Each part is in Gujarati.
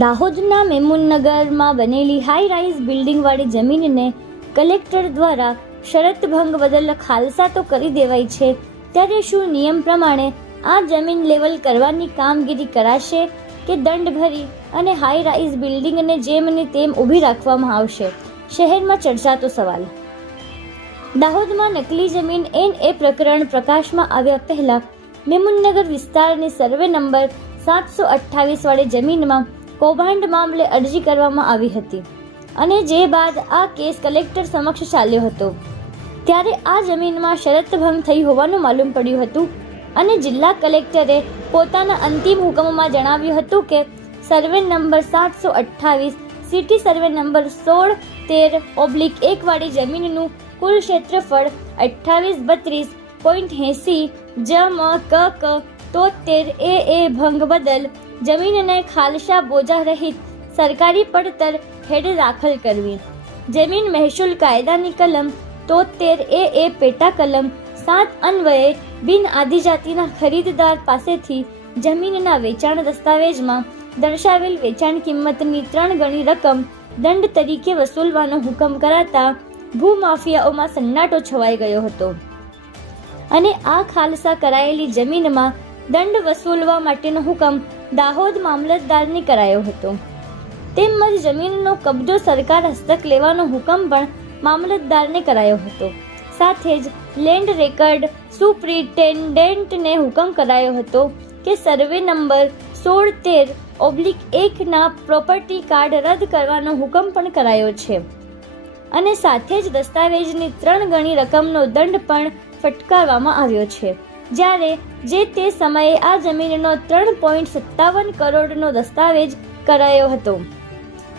દાહોદના મેમુનનગરમાં બનેલી હાઈ રાઇઝ બિલ્ડિંગવાળી જમીનને કલેક્ટર દ્વારા શરત ભંગ બદલ ખાલસા તો કરી દેવાય છે. ત્યારે શું નિયમ પ્રમાણે આ જમીન લેવલ કરવાની કામગીરી કરાશે કે દંડ ભરી અને હાઈ રાઇઝ બિલ્ડિંગને જેમને તેમ ઊભી રાખવામાં આવશે? શહેરમાં ચર્ચાતો સવાલ. દાહોદમાં નકલી જમીન એન એ પ્રકરણ પ્રકાશમાં આવ્યા પહેલા મેમુનનગર વિસ્તારની સર્વે નંબર સાતસો અઠ્ઠાવીસ વાળી જમીનમાં કૌભાંડ મામલે અરજી કરવામાં આવી હતી અને જે બાદ આ કેસ કલેક્ટર સમક્ષ ચાલ્યો હતો. ત્યારે આ જમીનમાં શરત ભંગ થઈ હોવાનું માલુમ પડ્યું હતું અને જિલ્લા કલેક્ટરે પોતાના અંતિમ હુકમમાં જણાવ્યું હતું કે સર્વે નંબર સાતસો અઠ્ઠાવીસ, સિટી સર્વે નંબર સોળ, તેર, ઓબ્લિક એકવાળી જમીનનું કુલ ક્ષેત્રફળ અઠ્ઠાવીસ બત્રીસ પોઈન્ટ એંસી, જ, મ, ક તોતેર એ એ, ભંગ બદલ જમીનને ખાલસા બોજા રહિત સરકારી પડતર હેડ દાખલ કરવી. જમીન મહેસૂલ કાયદાની કલમ તોતેર એ એ પેટા કલમ સાત અન્વયે બિન આદિજાતિના ખરીદદાર પાસેથી જમીનના વેચાણ દસ્તાવેજમાં દર્શાવેલ વેચાણ કિંમતની ત્રણ ગણી રકમ દંડ તરીકે વસૂલવાનો હુકમ કરાતા ભૂમાફિયાઓમાં સન્નાટો છવાઈ ગયો હતો. અને આ ખાલસા કરાયેલી જમીનમાં દંડ વસૂલવા માટેનો હુકમ દાહોદ મામલતદારને કરાયો હતો. તેમજ જમીનનો કબજો સરકાર હસ્તક લેવાનો હુકમ પણ મામલતદારને કરાયો હતો. સાથે જ લેન્ડ રેકર્ડ સુપ્રિન્ટેન્ડન્ટને હુકમ કરાયો હતો કે સર્વે નંબર સોળ તેર ઓબ્લિક એકના પ્રોપર્ટી કાર્ડ રદ કરવાનો હુકમ પણ કરાયો છે. અને સાથે જ દસ્તાવેજની ત્રણ ગણી રકમનો દંડ પણ ફટકારવામાં આવ્યો છે. જ્યારે જે તે સમયે આ જમીનનો ત્રણ પોઈન્ટ સત્તાવન કરોડનો દસ્તાવેજ કરાયો હતો.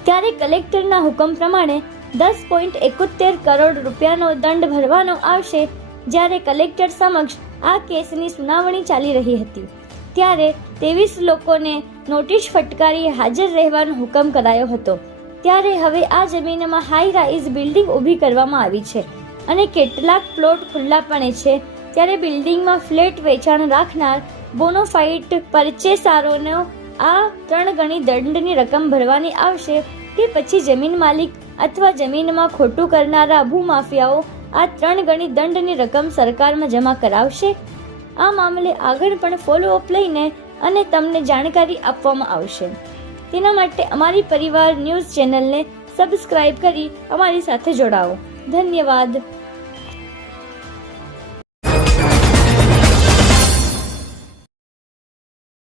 ત્યારે કલેક્ટરના હુકમ પ્રમાણે દસ પોઈન્ટ એકોતેર કરોડ રૂપિયાનો દંડ ભરવાનો આવશે જ્યારે કલેક્ટર સમક્ષ આ કેસની સુનાવણી ચાલી રહી હતી. ત્યારે ત્રેવીસ લોકોને નોટિસ ફટકારી હાજર રહેવાનો હુકમ કરાયો હતો. ત્યારે હવે આ જમીનમાં હાઈ રાઇઝ બિલ્ડિંગ ઊભી કરવામાં આવી છે અને કેટલાક પ્લોટ ખુલ્લા પડે છે ત્યારે બિલ્ડિંગમાં ફ્લેટ વેચાણ રાખનાર બોનોફાઇટ પરચેસારોનો આ ત્રણ ગણી દંડની રકમ ભરવાની આવશે કે પછી જમીન માલિક અથવા જમીનમાં ખોટું કરનારા ભૂમાફિયાઓ આ ત્રણ ગણી દંડની રકમ સરકારમાં જમા કરાવશે? આ મામલે આગળ પણ ફોલોઅપ લઈને અને તમને જાણકારી આપવામાં આવશે. તેના માટે અમારી પરિવાર ન્યૂઝ ચેનલને સબસ્ક્રાઇબ કરી અમારી સાથે જોડાઓ. ધન્યવાદ.